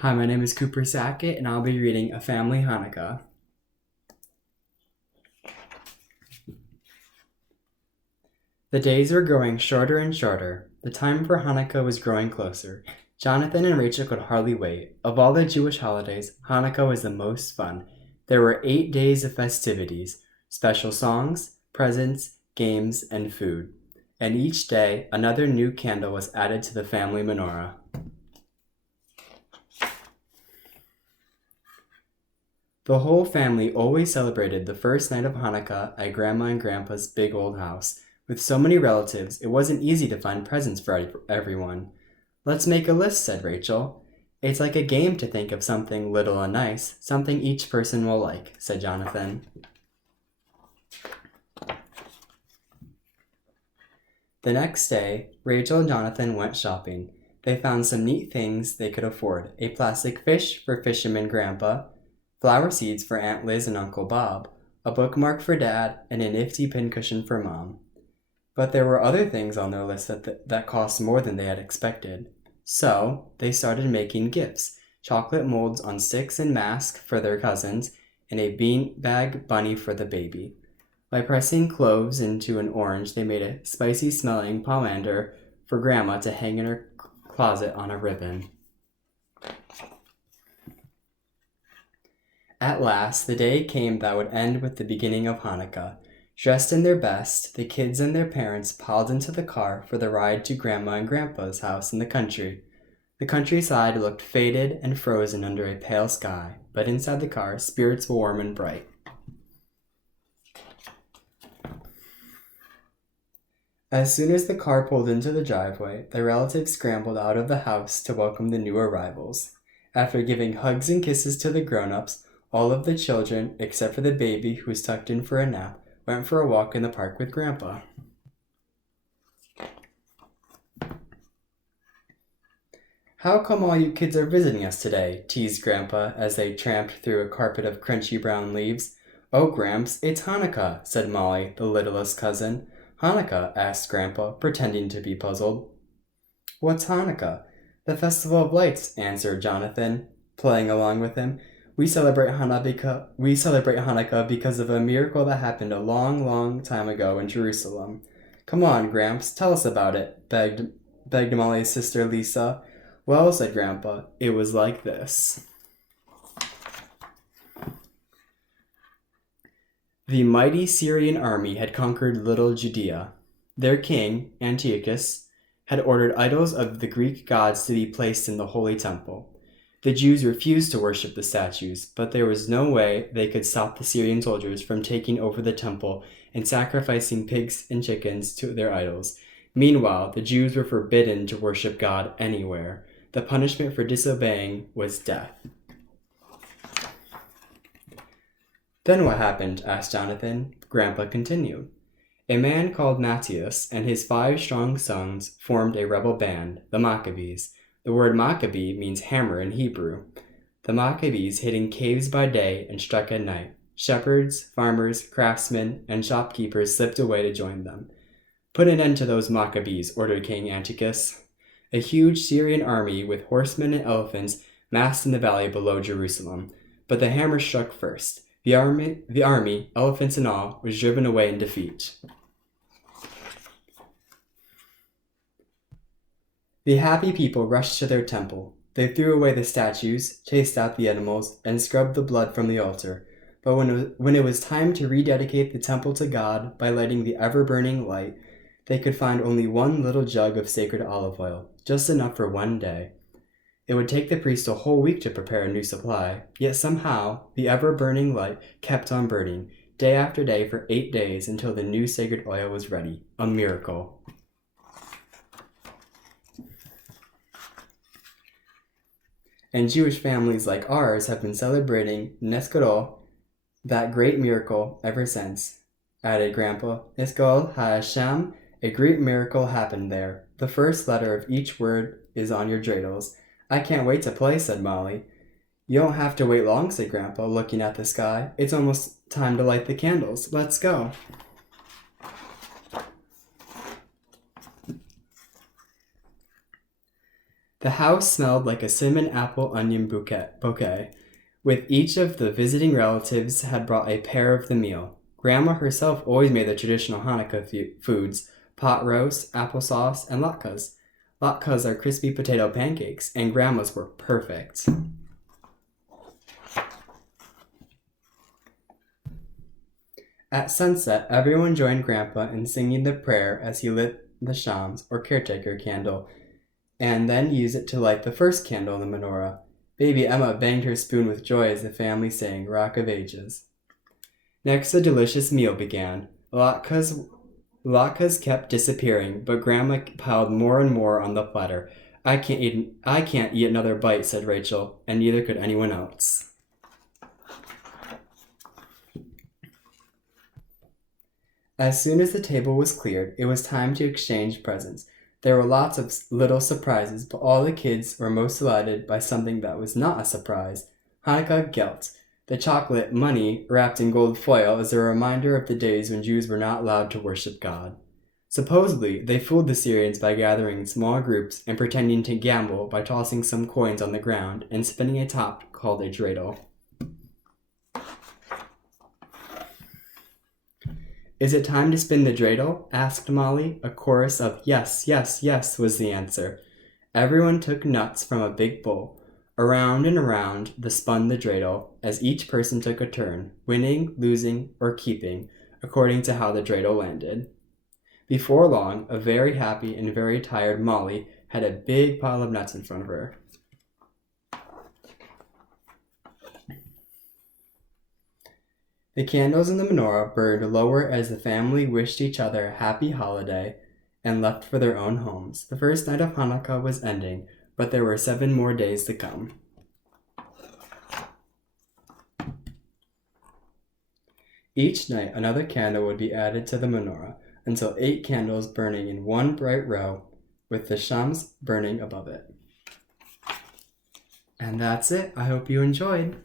Hi, my name is Cooper Sackett, and I'll be reading A Family Hanukkah. The days were growing shorter and shorter. The time for Hanukkah was growing closer. Jonathan and Rachel could hardly wait. Of all the Jewish holidays, Hanukkah was the most fun. There were 8 days of festivities, special songs, presents, games, and food. And each day, another new candle was added to the family menorah. The whole family always celebrated the first night of Hanukkah at Grandma and Grandpa's big old house. With so many relatives, it wasn't easy to find presents for everyone. "Let's make a list," said Rachel. "It's like a game to think of something little and nice, something each person will like," said Jonathan. The next day, Rachel and Jonathan went shopping. They found some neat things they could afford: a plastic fish for Fisherman Grandpa, flower seeds for Aunt Liz and Uncle Bob, a bookmark for Dad, and a nifty pincushion for Mom. But there were other things on their list that cost more than they had expected. So, they started making gifts: chocolate molds on sticks and masks for their cousins, and a beanbag bunny for the baby. By pressing cloves into an orange, they made a spicy-smelling pomander for Grandma to hang in her closet on a ribbon. At last, the day came that would end with the beginning of Hanukkah. Dressed in their best, the kids and their parents piled into the car for the ride to Grandma and Grandpa's house in the country. The countryside looked faded and frozen under a pale sky, but inside the car, spirits were warm and bright. As soon as the car pulled into the driveway, the relatives scrambled out of the house to welcome the new arrivals. After giving hugs and kisses to the grown-ups, all of the children, except for the baby who was tucked in for a nap, went for a walk in the park with Grandpa. "How come all you kids are visiting us today?" teased Grandpa as they tramped through a carpet of crunchy brown leaves. "Oh, Gramps, it's Hanukkah," said Molly, the littlest cousin. "Hanukkah?" asked Grandpa, pretending to be puzzled. "What's Hanukkah?" "The Festival of Lights," answered Jonathan, playing along with him. We celebrate Hanukkah because of a miracle that happened a long, long time ago in Jerusalem." "Come on, Gramps, tell us about it," begged Molly's sister Lisa. "Well," said Grandpa, "it was like this. The mighty Syrian army had conquered little Judea. Their king, Antiochus, had ordered idols of the Greek gods to be placed in the holy temple. The Jews refused to worship the statues, but there was no way they could stop the Syrian soldiers from taking over the temple and sacrificing pigs and chickens to their idols. Meanwhile, the Jews were forbidden to worship God anywhere. The punishment for disobeying was death. "Then what happened?" asked Jonathan. Grandpa continued. "A man called Matthias and his 5 strong sons formed a rebel band, the Maccabees. The word Maccabee means hammer in Hebrew. The Maccabees hid in caves by day and struck at night. Shepherds, farmers, craftsmen, and shopkeepers slipped away to join them. 'Put an end to those Maccabees,' ordered King Antiochus. A huge Syrian army with horsemen and elephants massed in the valley below Jerusalem. But the hammer struck first. The army, elephants and all, was driven away in defeat. The happy people rushed to their temple. They threw away the statues, chased out the animals, and scrubbed the blood from the altar. But when it was time to rededicate the temple to God by lighting the ever-burning light, they could find only one little jug of sacred olive oil, just enough for one day. It would take the priest a whole week to prepare a new supply, yet somehow the ever-burning light kept on burning, day after day for 8 days until the new sacred oil was ready. A miracle. And Jewish families like ours have been celebrating Neskoro, that great miracle, ever since," added Grandpa. "Neskol HaSham, a great miracle happened there. The first letter of each word is on your dreidels." "I can't wait to play," said Molly. "You don't have to wait long," said Grandpa, looking at the sky. "It's almost time to light the candles. Let's go." The house smelled like a cinnamon apple onion bouquet. With each of the visiting relatives had brought a pair of the meal. Grandma herself always made the traditional Hanukkah foods, pot roast, applesauce, and latkes. Latkes are crispy potato pancakes, and Grandma's were perfect. At sunset, everyone joined Grandpa in singing the prayer as he lit the shams, or caretaker candle, and then used it to light the first candle in the menorah. Baby Emma banged her spoon with joy as the family sang Rock of Ages. Next, the delicious meal began. Latkes kept disappearing, but Grandma piled more and more on the platter. I can't eat another bite, said Rachel, and neither could anyone else. As soon as the table was cleared, it was time to exchange presents. There were lots of little surprises, but all the kids were most delighted by something that was not a surprise. Hanukkah Geld. The chocolate money wrapped in gold foil is a reminder of the days when Jews were not allowed to worship God. Supposedly, they fooled the Syrians by gathering in small groups and pretending to gamble by tossing some coins on the ground and spinning a top called a dreidel. Is it time to spin the dreidel? Asked Molly. A chorus of yes, yes, yes was the answer. Everyone took nuts from a big bowl. Around and around spun the dreidel, as each person took a turn, winning, losing, or keeping, according to how the dreidel landed. Before long, a very happy and very tired Molly had a big pile of nuts in front of her. The candles in the menorah burned lower as the family wished each other a happy holiday and left for their own homes. The first night of Hanukkah was ending, but there were 7 more days to come. Each night, another candle would be added to the menorah until 8 candles burning in one bright row with the shams burning above it. And that's it. I hope you enjoyed.